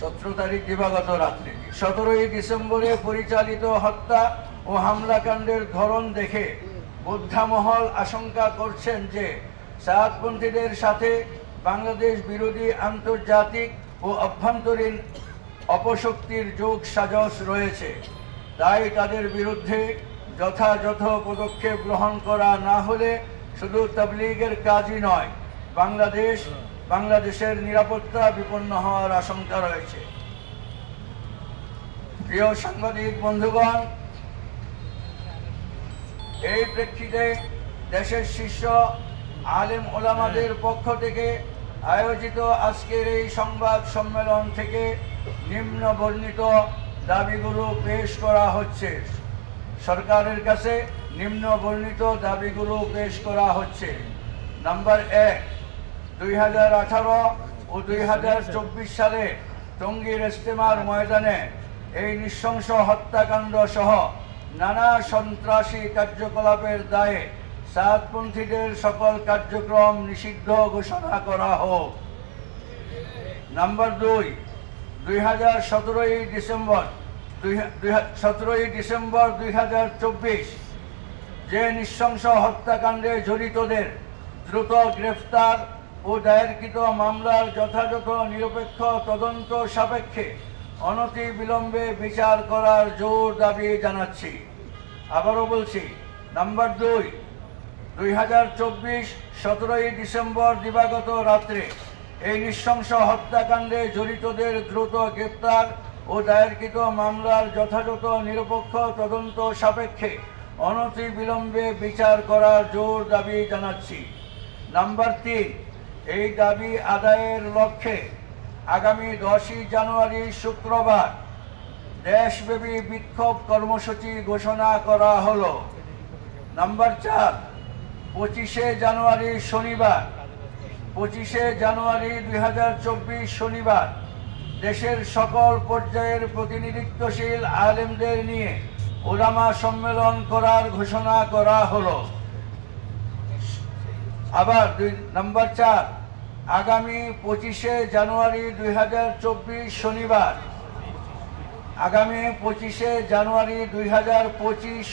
17 তারিখ দিবাগত রাত্রে 17 ডিসেম্বরে পরিচালিত হত্যা ও হামলাকাণ্ডের ধরন দেখে বোদ্ধামহল আশঙ্কা করছেন যে সাদপন্থীদের সাথে বাংলাদেশ বিরোধী আন্তর্জাতিক ও অভ্যন্তরীণ অপশক্তির যোগ সাজশ রয়েছে। তাই তাদের বিরুদ্ধে যথাযথ পদক্ষেপ গ্রহণ করা না হলে শুধু তাবলীগের কাজই নয়, বাংলাদেশের নিরাপত্তা বিপন্ন হওয়ার আশঙ্কা রয়েছে। প্রিয় সাংবাদিক বন্ধুগণ, এই প্রেক্ষিতে দেশের শীর্ষ আলেম ওলামাদের পক্ষ থেকে আয়োজিত আজকের এই সংবাদ সম্মেলন থেকে নিম্ন বর্ণিত দাবিগুলো পেশ করা হচ্ছে। সরকারের কাছে নিম্ন বর্ণিত দাবিগুলো পেশ করা হচ্ছে। নাম্বার 1, 2018 ও 2024 সালে টঙ্গীর ইজতেমার ময়দানে এই নৃশংস হত্যাকাণ্ড সহ নানা সন্ত্রাসী কার্যকলাপের দায়ে সাদপন্থীদের সকল কার্যক্রম নিষিদ্ধ ঘোষণা করা হোক। নাম্বার 2, 17 ডিসেম্বর 2024 যে নৃশংস হত্যাকাণ্ডে জড়িতদের দ্রুত গ্রেফতার ও দায়েরকৃত মামলার যথাযথ নিরপেক্ষ তদন্ত সাপেক্ষে অনতি বিলম্বে বিচার করার জোর দাবি জানাচ্ছি। আবারও বলছি, নাম্বার 2, 2024 17 ডিসেম্বর দিবাগত রাত্রে এই নৃশংস হত্যাকাণ্ডে জড়িতদের দ্রুত গ্রেফতার ও দায়েরকৃত মামলার যথাযথ নিরপেক্ষ তদন্ত সাপেক্ষে অনতি বিলম্বে বিচার করার জোর দাবি জানাচ্ছি। নাম্বার 3, এই দাবি আদায়ের লক্ষ্যে আগামী 10 জানুয়ারি শুক্রবার দেশব্যাপী বিক্ষোভ কর্মসূচি ঘোষণা করা হলো। নাম্বার 4, 25 জানুয়ারি শনিবার 2024 শনিবার দেশের সকল পর্যায়ের প্রতিনিধিত্বশীল আলেমদের নিয়ে ওলামা সম্মেলন করার ঘোষণা করা হলো। আবার নাম্বার 4, আগামী 25 জানুয়ারি 2024 শনিবার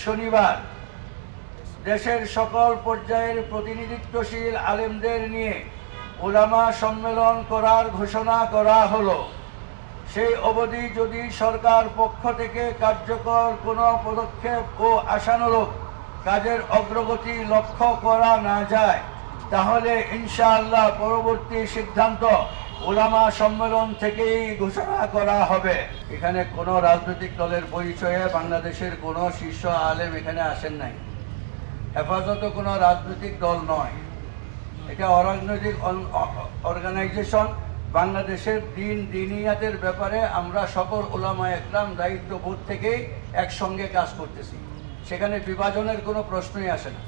শনিবার দেশের সকল পর্যায়ের প্রতিনিধিত্বশীল আলেমদের নিয়ে ওলামা সম্মেলন করার ঘোষণা করা হলো। সেই অবধি যদি সরকার পক্ষ থেকে কার্যকর কোনো পদক্ষেপ ও আশানুরূপ কাজের অগ্রগতি লক্ষ্য করা না যায়, তাহলে ইনশাআল্লাহ পরবর্তী সিদ্ধান্ত ওলামা সম্মেলন থেকেই ঘোষণা করা হবে। এখানে কোনো রাজনৈতিক দলের পরিচয়ে বাংলাদেশের কোনো শীর্ষ আলেম এখানে আসেন নাই। হেফাজত কোনো রাজনৈতিক দল নয়, এটা অরাজনৈতিক অর্গানাইজেশন। বাংলাদেশের দিনিয়াতের ব্যাপারে আমরা সকল ওলামা একরাম দায়িত্ববোধ থেকেই একসঙ্গে কাজ করতেছি। সেখানে বিভাজনের কোনো প্রশ্নই আসে না।